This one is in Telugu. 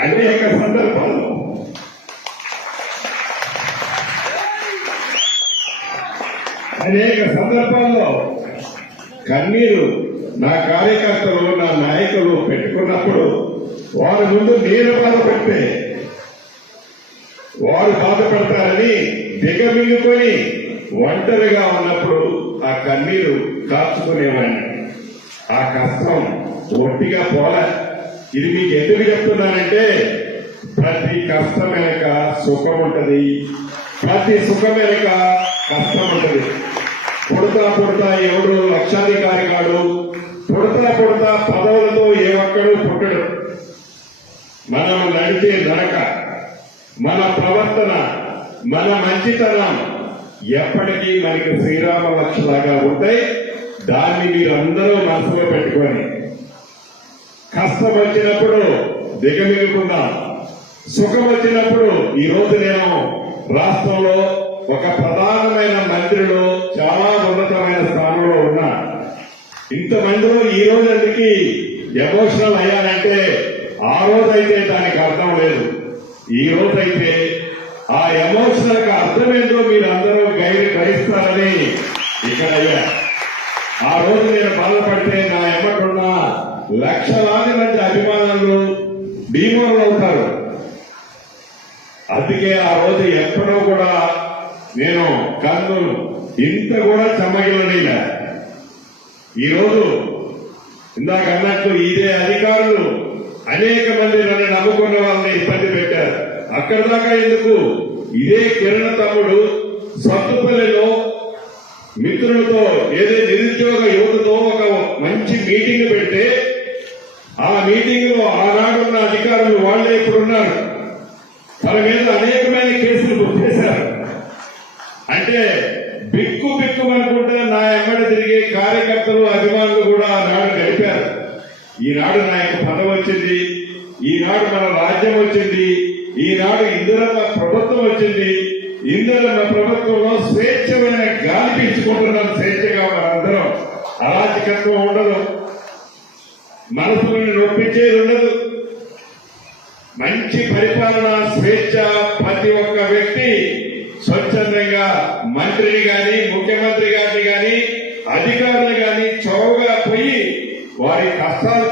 అనేక సందర్భాల్లో కన్నీరు నా కార్యకర్తలు నా నాయకులు పెట్టుకున్నప్పుడు వారి ముందు నేను బాధపడితే వారు బాధపడతారని దిగమింగుకొని ఒంటరిగా ఉన్నప్పుడు ఆ కన్నీరు కాచుకునేవాడిని. ఆ కష్టం ఒట్టిగా పోలే. ఇది మీకు ఎందుకు చెప్తున్నానంటే ప్రతి కష్టం వెనక సుఖం ఉంటది, ప్రతి సుఖం వెనక కష్టం ఉంటది. పుడతా ఎవడు లక్షాధికారి కాడు, పుడతా పదవులతో ఏ ఒక్కడు పుట్టడు. మనం నడిచే నడక, మన ప్రవర్తన, మన మంచితనం ఎప్పటికీ మనకి శ్రీరామ లక్ష్యలాగా ఉంటాయి. దాన్ని మీరందరూ మనసులో పెట్టుకొని కష్టం వచ్చినప్పుడు దిగమిగుకుందాం, సుఖం వచ్చినప్పుడు ఈ రోజు నేను రాష్ట్రంలో ఒక ప్రధానమైన మంత్రిలో చాలా ఉన్నతమైన స్థానంలో ఉన్నా. ఇంతమందిలో ఈ రోజు అందుకి ఎమోషనల్ అయ్యానంటే ఆ రోజైతే దానికి అర్థం లేదు. ఈ రోజైతే ఆ ఎమోషనల్ కి అర్థమేంటో మీరు అందరూ గ్రహిస్తారని ఇక్కడ అయ్యా. ఆ రోజు నేను బాధపడితే నా ఎమ్మకున్న లక్షలాది మంది అభిమానులు భీమవరంలో అవుతారు. అందుకే ఆ రోజు ఎప్పుడో కూడా నేను కన్ను ఇంత కూడా చెమ్మగిలనైనా. ఈరోజు ఇందాక అన్నట్టు ఇదే అధికారులు అనేక మంది నన్ను నమ్ముకున్న వాళ్ళని ఇబ్బంది పెట్టారు. అక్కడ దాకా ఎందుకు, ఇదే కిరణ్ తమ్ముడు సత్తుపల్లిలో మిత్రులతో ఏదో నిరుద్యోగ యువతతో ఒక మంచి మీటింగ్ పెడితే ఆ మీటింగ్ లో ఆనాడున్న అధికారులు వాళ్లే ఇప్పుడున్నారు. తన మీద అనేకమైన కేసులు బుక్ చేశారు. అంటే బిక్కుమనుకుంటే నా ఎమ్మడి తిరిగే కార్యకర్తలు అభిమానులు కూడా ఆనాడు గడిపారు. ఈనాడు నాకు పదవి వచ్చింది, ఈనాడు మన రాజ్యం వచ్చింది, ఈనాడు ఇందిరమ్మ ప్రభుత్వం వచ్చింది. ఇందిరమ్మ ప్రభుత్వంలో స్వేచ్ఛమైన గాలి పీల్చుకుంటున్నాం. స్వేచ్ఛగా మనందరం అరాచకత్వం ఉండదు, మనసులను నొప్పించేది ఉండదు. మంచి పరిపాలన, స్వేచ్ఛ. ప్రతి ఒక్క వ్యక్తి స్వచ్ఛందంగా మంత్రిని గాని, ముఖ్యమంత్రి గారిని గాని, అధికారులు గాని చౌకగా పోయి వారి కష్టాలు